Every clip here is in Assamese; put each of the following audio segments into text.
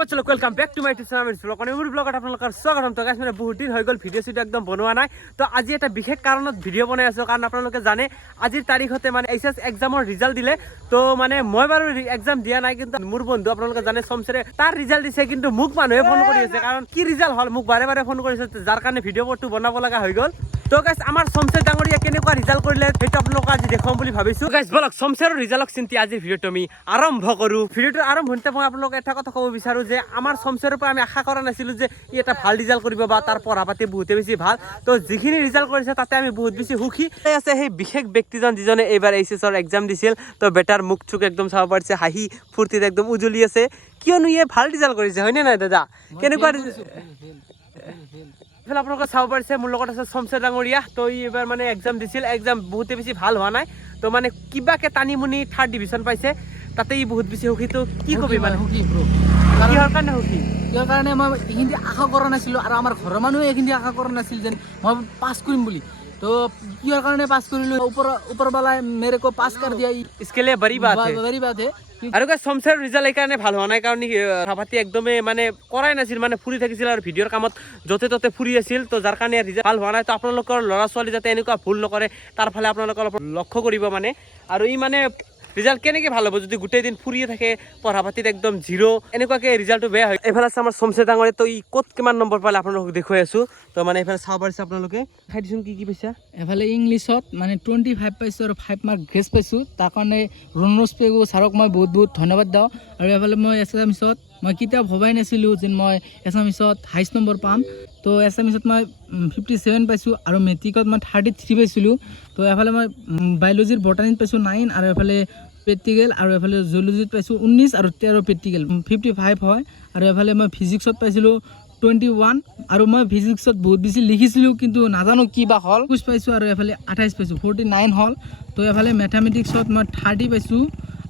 YouTube welcome back to my YouTube channel blog মোৰ ব্লগত আপোনালোকৰ স্বাগতম। তো গাইছ মানে বহুত দিন হৈ গ'ল ভিডিঅ' চিডিঅ' একদম বনোৱা নাই। তো আজি এটা বিশেষ কাৰণত ভিডিঅ' বনাই আছোঁ, কাৰণ আপোনালোকে জানে আজিৰ তাৰিখতে মানে এইচএছ এক্সামৰ ৰিজাল্ট দিলে। তো মানে মই বাৰু এক্সাম দিয়া নাই, কিন্তু মোৰ বন্ধু আপোনালোকে জানে চমচেৰে তাৰ ৰিজাল্ট দিছে, কিন্তু মোক মানুহে ফোন কৰি আছে, কাৰণ কি ৰিজাল্ট হ'ল মোক বাৰে বাৰে ফোন কৰিছে, যাৰ কাৰণে ভিডিঅ'টো বনাব লগা হৈ গ'ল। তো গাইছ আমাৰ চমচেৰ ডাঙৰীয়া কেনেকুৱা ৰিজাল্ট কৰিলে সেইটো আপোনালোকক আজি দেখুৱাম বুলি ভাবিছোঁ। গাইছ বলক চমচেৰৰ ৰিজাল্টক চিন্তি আজিৰ ভিডিঅ'টো আমি আৰম্ভ কৰোঁ। ভিডিঅ'টোৰ আৰম্ভণিতে মই আপোনালোকক এটা কথা ক'ব বিচাৰোঁ যে আমাৰ চমচেৰৰ পৰা আমি আশা কৰা নাছিলোঁ যে ই এটা ভাল ৰিজাল্ট কৰিব বা তাৰ পঢ়া পাতি বহুতে বেছি ভাল। তো যিখিনি ৰিজাল্ট কৰিছে তাতে আমি বহুত বেছি সুখী আছে। সেই বিশেষ ব্যক্তিজন যিজনে এইবাৰ এইচএছৰ এক্সাম দিছিল, তো বেটাৰ মুখ চুক একদম চাব পাৰিছে, হাঁহি ফূৰ্তিত একদম উজ্বলি আছে, কিয়নো ইয়ে ভাল ৰিজাল্ট কৰিছে, হয়নে নাই দাদা? কেনেকুৱা এইফালে আপোনালোকে চাব পাৰিছে মোৰ লগত আছে চমচেৰ ডাঙৰীয়া। তো এইবাৰ মানে এক্সাম দিছিল, এক্সাম বহুতে বেছি ভাল হোৱা নাই, তো মানে কিবাকে টানি মুনি 3rd ডিভিজন পাইছে, তাতে ই বহুত বেছি সুখী। তো কি কবি মানে সুখী ব্ৰ, কিহৰ কাৰণে সুখী? কিহৰ কাৰণে মই এইখিনি আশা কৰা নাছিলোঁ, আৰু আমাৰ ঘৰৰ মানুহে এইখিনি আশা কৰা নাছিল যেন মই পাছ কৰিম বুলি। তো কিহৰ কাৰণে পাছ কৰিলোঁ, ওপৰৱালাই মেৰে কো পাছ কৰ দিয়া, ইছকে লিয়ে বড়ি বাত হে। বড়ি বাত হে। আৰু চমচেৰ ৰিজাল্ট এইকাৰণে ভাল হোৱা নাই, কাৰণ ভাবাতি একদমেই মানে কৰাই নাছিল, মানে ফুৰি থাকিছিল আৰু ভিডিঅ'ৰ কামত য'তে ত'তে ফুৰি আছিল। তো যাৰ কাৰণে ৰিজাল্ট ভাল হোৱা নাই। তো আপোনালোকৰ ল'ৰা ছোৱালী যাতে এনেকুৱা ভুল নকৰে তাৰ ফালে আপোনালোকে অলপ লক্ষ্য কৰিব মানে। আৰু ই মানে ৰিজাল্ট কেনেকৈ ভাল হ'ব যদি গোটেই দিন ফুৰিয়ে থাকে, পঢ়া পাতিত একদম জিৰ', এনেকুৱাকৈ ৰিজাল্টটো বেয়া হয়। এইফালে আছে আমাৰ চমচেৰ ডাঙৰে। তো ই ক'ত কিমান নম্বৰ পালে আপোনালোকক দেখুৱাই আছোঁ। তো মানে এইফালে চাব পাৰিছে আপোনালোকে, খাই দিছোন কি পাইছা। এফালে ইংলিছত মানে 25 পাইছোঁ আৰু 5 মাৰ্ক গ্ৰেছ পাইছোঁ, তাৰ কাৰণে ৰণোজ পেগু ছাৰক মই বহুত বহুত ধন্যবাদ দিওঁ। আৰু এফালে মই এছামিছত মই কেতিয়াও ভবাই নাছিলোঁ যেন মই এছামিছত হাইষ্ট নম্বৰ পাম। তো এছামিছত মই 57 পাইছোঁ, আৰু মেট্ৰিকত মই 33 পাইছিলোঁ। তো এফালে মই বায়'লজিৰ বটানীত পাইছোঁ 9, আৰু এফালে প্ৰেক্টিকেল, আৰু এফালে জুলজিত পাইছোঁ 19 আৰু 13 প্ৰেক্টিকেল 55 হয়। আৰু এফালে মই ফিজিক্সত পাইছিলোঁ 21, আৰু মই ফিজিক্সত বহুত বেছি লিখিছিলোঁ, কিন্তু নাজানো কি বা হ'ল, 21 পাইছোঁ, আৰু এফালে 28 পাইছোঁ 49 হ'ল। তো এফালে মেথামেটিক্সত মই 30 পাইছোঁ,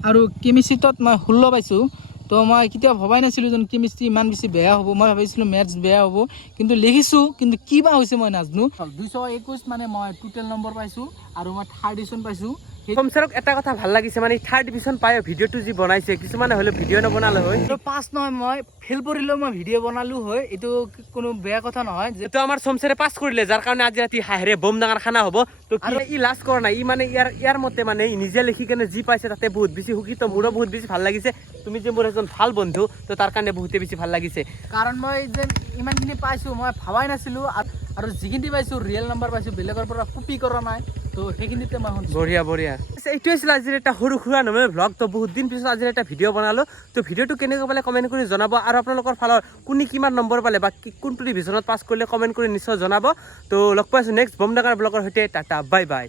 আৰু কেমিষ্ট্ৰিত মই 16 পাইছোঁ। তো মই কেতিয়াও ভবাই নাছিলোঁ যেন কেমিষ্ট্ৰি ইমান বেছি বেয়া হ'ব, মই ভাবিছিলোঁ মেথছ বেয়া হ'ব, কিন্তু লিখিছোঁ, কিন্তু কি বা হৈছে মই নাজানো। 221 মানে মই টোটেল নম্বৰ পাইছোঁ, আৰু মই 3rd ডিভিজন পাইছোঁ। চমচেৰক এটা কথা ভাল লাগিছে, মানে 3rd ডিভিজন পাই ভিডিঅ'টো যি বনাইছে, কিছুমানে হ'লে ভিডিঅ' নবনালে হয়। পাছ নহয়, মই ফেইল কৰিলেও মই ভিডিঅ' বনালোঁ হয়, এইটো কোনো বেয়া কথা নহয়। যিটো আমাৰ চমচেৰে পাছ কৰিলে, যাৰ কাৰণে আজি ৰাতি হাঁহেৰে বম ডাঙৰ খানা হ'ব। তো আৰু ই লাজ কৰা নাই, ই মানে ইয়াৰ মতে মানে নিজে লিখি কেনে যি পাইছে তাতে বহুত বেছি সুখী। তো মোৰো বহুত বেছি ভাল লাগিছে, তুমি যে মোৰ এজন ভাল বন্ধু, তো তাৰ কাৰণে বহুতে বেছি ভাল লাগিছে। কাৰণ মই যে ইমানখিনি পাইছোঁ মই ভাবাই নাছিলোঁ, আৰু যিখিনি পাইছোঁ ৰিয়েল নাম্বাৰ পাইছোঁ, বেলেগৰ পৰা কপি কৰা নাই। তো সেইখিনিতে মই বঢ়িয়া বঢ়িয়া। এইটোৱে আছিল আজিৰ এটা সৰু সুৰা নৰ্মেল ভ্লগ। তো বহুত দিন পিছত আজিৰ এটা ভিডিঅ' বনালোঁ। তো ভিডিঅ'টো কেনেকৈ পালে কমেণ্ট কৰি জনাব, আৰু আপোনালোকৰ ফালৰ কোনে কিমান নম্বৰ পালে বা কোনটো ডিভিজনত পাছ কৰিলে কমেণ্ট কৰি নিশ্চয় জনাব। তো লগ পাইছোঁ নেক্সট বম ডাঙৰ ব্লগৰ সৈতে। Tata bye bye.